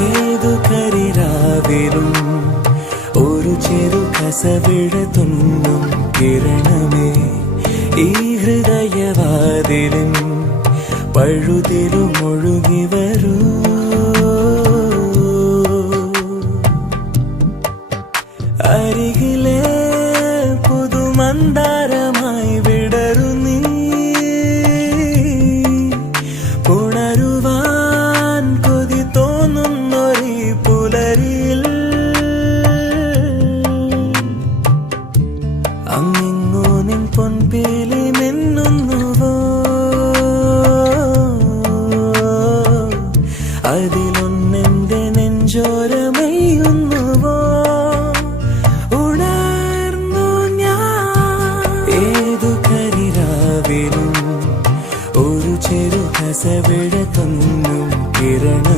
ഏതു കരിരാവിലും ഒരു ചെറു കസവിട തുന്നും കിരണമേ ഈ ഹൃദയവാതിലിൻ പഴുതിലും ഒഴുകി വരൂ. അരികിലെ പുതുമന്ദാരമായി വിടരു നീ, ഉണരുവാൻ കൊതി തോന്നുന്നൊരീ പുലരിയിൽ. അങ്ങിങ്ങോ നിൻ പൊൻപേലി മിന്നുന്നുവോ, അതിലൊന്നെന്റെ നെഞ്ചോര